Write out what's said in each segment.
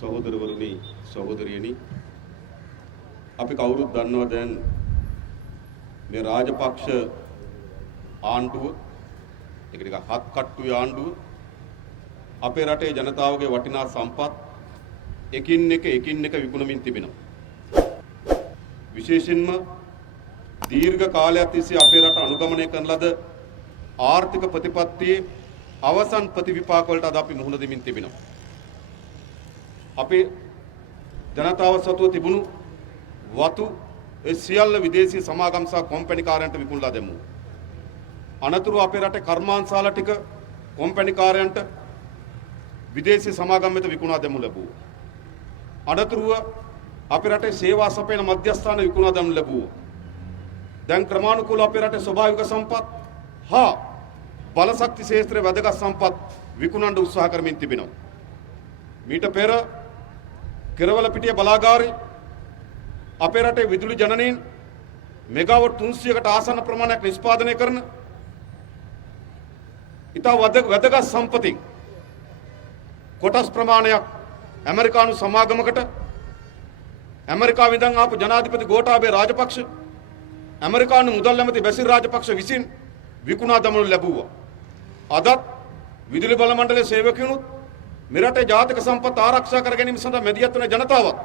සහෝදරවරුනි සහෝදරියනි අපි කවුරුත් දන්නවා දැන් මේ රාජපක්ෂ ආණ්ඩුව ඒක නිකන් හත් කට්ටුවේ ආණ්ඩුව අපේ රටේ ජනතාවගේ වටිනා සම්පත් එකින් එක විකුණමින් තිබෙනවා. විශේෂයෙන්ම දීර්ඝ කාලයක් තිස්සේ අපේ රට අනුගමනය කරන ලද ආර්ථික ප්‍රතිපත්තියේ අවසන් ප්‍රතිවිපාක වලට අද අපි මුහුණ දෙමින් තිබෙනවා. අපේ ජනතාව සතුව තිබුණු වතු ඒ සියල්ල විදේශී සමාගම් සහ කොම්පැනි කාරයන්ට විකුණලා දැමුවා. අනතුරු අපේ රටේ කර්මාන්තශාලා ටික කොම්පැනි කාරයන්ට විදේශී සමාගම් වෙත විකුණා දෙමු ලැබුවා. අනතුරුව අපේ රටේ සේවා සපයන මධ්‍යස්ථාන විකුණා දෙමු ලැබුවා. දැන් ක්‍රමානුකූලව අපේ රටේ ස්වභාවික සම්පත් හා බලශක්ති ක්ෂේත්‍රයේ වැදගත් සම්පත් විකුණන්න උත්සාහ කරමින් තිබෙනවා. මීට පෙර කෙරවල පිටිය බලාගාරේ අපේ රටේ විදුලි ජනනයෙන් මෙගාවොට් 300කට ආසන්න ප්‍රමාණයක් නිෂ්පාදනය කරන ඉතා වැදගත් සම්පතින් කොටස් ප්‍රමාණයක් ඇමරිකානු සමාගමකට ඇමරිකාවෙන් ඉඳන් ආපු ජනාධිපති ගෝඨාභය රාජපක්ෂ ඇමරිකානු මුදල් ඇමති බැසිල් රාජපක්ෂ විසින් විකුණා දමනු ලැබුවා. අදත් විදුලි බල මණ්ඩලයේ සේවකයනුත් මෙරටේ ජාතික සම්පත් ආරක්ෂා කර ගැනීම සඳහා මැදිහත් වන ජනතාවත්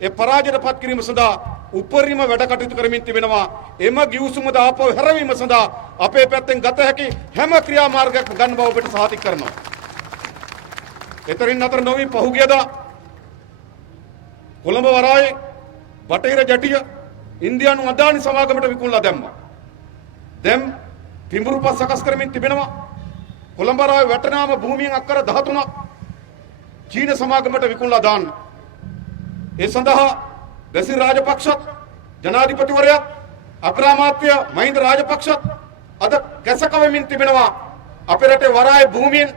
ඒ පරාජයට පත් කිරීම සඳහා උපරිම වැඩ කටයුතු කරමින් තිබෙනවා. එම ගිවිසුමද ආපහු හැරවීම සඳහා අපේ පැත්තෙන් ගත හැකි හැම ක්‍රියාමාර්ගයක්ම ගන්න බව ඔබට සාතික කරනවා. එතරින් අතර නොවි පහුගියදා කොළඹ වරායේ බටහිර ජැටිය ඉන්දියානු අදානි සමාගමට විකුණලා දැම්මා. දැන් පිඹුරුපත් සකස් කරමින් තිබෙනවා. කොළඹ වරායේ වටනාම භූමියෙන් අක්කර 13ක් චීන සමාගමට විකුණලා දාන්න. ඒ සඳහා බැසිල් රාජපක්ෂත් ජනාධිපතිවරයා අග්‍රාමාත්‍ය මහින්ද රාජපක්ෂත් අද කැසකවමින් තිබෙනවා. අපේ රටේ වරායේ භූමියෙන්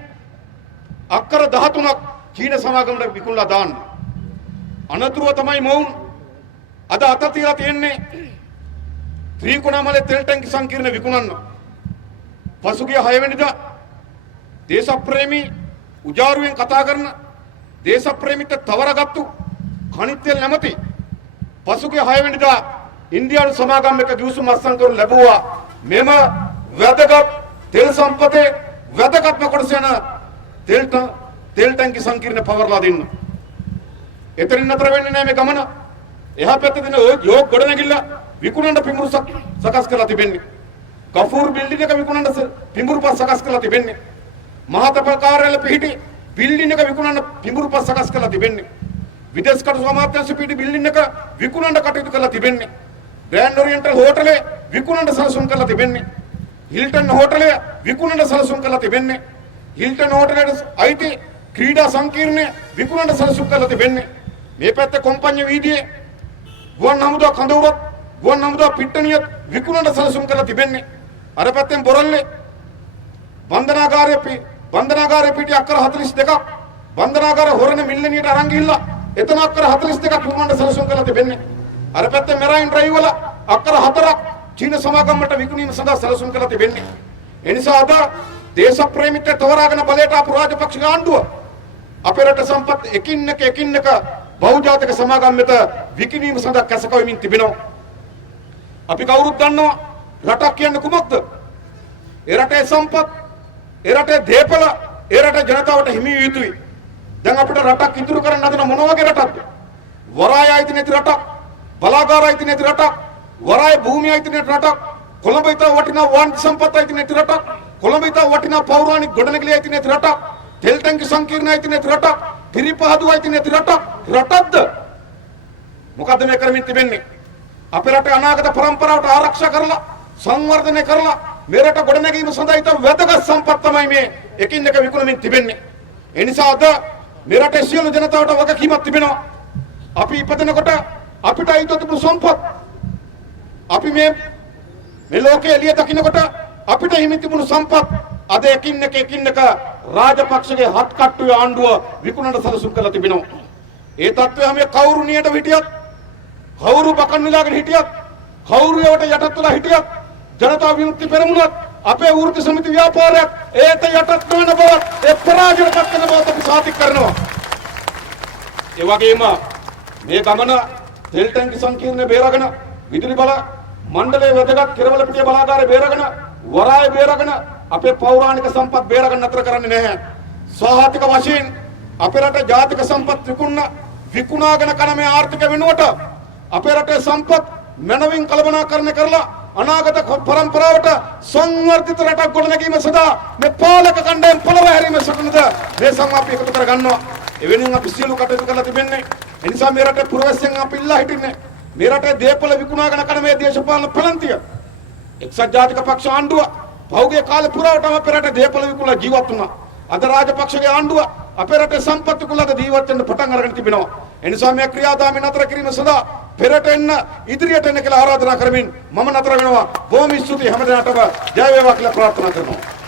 අක්කර 13ක් චීන සමාගමට විකුණලා දාන්න. අනතුරුව තමයි මොවුන් අද අත තියලා තියෙන්නේ ත්‍රිකුණාමලේ තෙල් ටැංකි සංකීර්ණ විකුණන්න. පසුගිය 6 වෙනිදා දේශප්‍රේමී උජාරුවෙන් කතා කරන දේශප්‍රේමිත තවරගත්තු කණිත්තෙල් නැමැති පසුගිය 6 වෙනිදා ඉන්දියානු සමාගම් එක ගිවිසුම අත්සන් කරනු ලැබුවා. මෙම වැදගත් තෙල් සම්පතේ වැදගත්ම කොටස යන තෙල් ටැංකි සංකීර්ණ පවර්ලා දෙන්න. එතනින් නතර වෙන්නේ නැහැ මේ ගමන. එහා පැත්තේ තියෙන යෝග ගොඩනැගිල්ල විකුණන්න පිඹුරු සකස් කරලා තිබෙන්නේ. කෆූර් බිල්ඩින් එක විකුණන්න පිඹුරුපත් සකස් කරලා තිබෙන්නේ. මහතප කාර්යාලය පිහිටි බිල්ඩින් එක විකුණන්න පිඹුරුපත් සකස් කරලා තිබෙන්නේ. විදේශ කටයුතු අමාත්‍යාංශ පිහිටි බිල්ඩින් එක විකුණන්න කටයුතු කරලා තිබෙන්නේ. ග්‍රෑන්ඩ් ඔරියන්ටල් හෝටලේ විකුණන්න සැලසුම් කරලා තිබෙන්නේ. හිල්ටන් හෝටලය විකුණන්න සැලසුම් කරලා තිබෙන්නේ. හිල්ටන් හෝටලේ අයිති ක්‍රීඩා සංකීර්ණය විකුණන්න සැලසුම් කරලා තිබෙන්නේ. මේ පැත්තේ කොම්පඤ්ඤ වීදියේ ගුවන් හමුදා කඳවුරත් ගුවන් හමුදා පිට්ටනියත් විකුණන්න සැලසුම් කරලා තිබෙන්නේ. අර පැත්තෙන් බොරල්ලේ බන්ධනාගාරයේ පිටි අක්කර 42ක් බන්ධනාගාර හොරණ මිල්ලනියට අරන් ගිහිල්ලා එතන අක්කර 42ක් විකුණන්න සැලසුම් කරලා තිබෙන්නේ. අර පැත්තේ මෙරයින් ඩ්‍රයිව් වල අක්කර 4ක් චීන සමාගමකට විකුණීම සඳහා සැලසුම් කරලා තිබෙන්නේ. ඒ නිසා අද දේශප්‍රේමිත්වය තවරාගෙන බලයට ආපු රාජපක්ෂ ආණ්ඩුව අපේ රට සම්පත් එකින් එක බහුජාතික සමාගම් වෙත විකිණීම සඳහා කැසකවමින් තිබෙනවා. අපි කවුරුත් දන්නවා රටක් කියන්නේ කුමක්ද? ඒ රටේ සම්පත්, ඒ රටේ දේපල, ඒ රටේ ජනතාවට හිමි විය යුතුයි. දැන් අපිට රටක් ඉතුරු කරන්න හදන මොන වගේ රටක්ද? වරාය අයිති නැති රටක්, බලාගාර අයිති නැති රටක්, වරාය භූමිය අයිති නැති රටක්, කොළඹ ඉතා වටිනා වාණිජ සම්පත් අයිති නැති රටක්, කොළඹ ඉතා වටිනා පෞරාණික ගොඩනැගිලි අයිති නැති රටක්, තෙල් ටැංකි සංකීර්ණ අයිති නැති රටක්, පිරිපහදුව අයිති නැති රටක්. රටක්ද? මොකද්ද මේ කරමින් තිබෙන්නේ? අපේ රටේ අනාගත પરම්පරාවට ආරක්ෂා කරලා සංවර්ධනය කරලා මේ රට ගොඩනැගීම සඳහා ඉතා වැදගත් සම්පත් තමයි මේ එකින් එක විකුණමින් තිබෙන්නේ. ඒ නිසා අද මේ රටේ සියලු ජනතාවට වගකීමක් තිබෙනවා. අපි ඉපදෙනකොට අපිට අයිති තිබුණු සම්පත් අපි මේ ලෝකයේ එළිය දකින්නකොට අපිට හිමි තිබුණු සම්පත් අද එකින් එක රාජපක්ෂගේ හත් කට්ටුවේ ආණ්ඩුව විකුණන්න සැලසුම් කරලා තිබෙනවා. ඒ තත්ත්වය හැම කවුරු නියට හිටියත්, කවුරු බකන් නිලාගෙන හිටියත්, කවුරු ඒවට යටත් වෙලා හිටියත්, ජනතා විමුක්ති පෙරමුණත් අපේ වෘත්ති සමිති ව්‍යාපාරයක් ඒට යටත් නොවන බව ඒ පරාජයටපත් කරන බව අපි සාතික කරනවා. ඒ වගේම මේ ගමන තෙල් ටැංකි සංකීර්ණය බේරගෙන විදුලි බල මණ්ඩලයේ වැදගත් කෙරවල පිටිය බලාගාරය බේරගෙන වරාය බේරගෙන අපේ පෞරාණික සම්පත් බේරගෙන නතර කරන්නේ නැහැ. සාහතික වශයෙන් අපේ රටේ ජාතික සම්පත් විකුණාගෙන කන මේ ආර්ථික වෙනුවට අපේ රටේ සම්පත් මනවින් කළමනාකරණය කරලා අනාගත පරම්පරාවට සංවර්ධිත රටක් ගොඩනැගීම සඳහා මේ පාලක කණ්ඩායම් පොළව හැරීම සටනද මේ සංවාපය එකතු කර ගන්නවා. එවෙනුවෙන් අපි සියලු කටයුතු කරලා තිබෙන්නේ. ඒ නිසා මේ රටේ පුරවැසියන් අපි ඉල්ලා හිටින්නේ මේ රටේ දේපොළ විකුණාගෙන කන මේ දේශපාලන පලන්තිය එක්සත් ජාතික පක්ෂ ආණ්ඩුව පහුගිය කාලේ පුරාවටම අපේ රටේ දේපොළ විකුණලා ජීවත් වුණා. අද රාජපක්ෂගේ ආණ්ඩුව අපේ රටේ සම්පත් විකුණලා ජීවත් වෙන්න පටන් අරගෙන තිබෙනවා. ඒ නිසා මේ ක්‍රියාදාමය නතර කිරීම සඳහා පෙරට එන්න ඉදිරියට එන්න කියලා ආරාධනා කරමින් මම නතර වෙනවා. බොහොම ස්තුතියි හැමදෙනාටම ජය වේවා කියලා ප්‍රාර්ථනා කරනවා.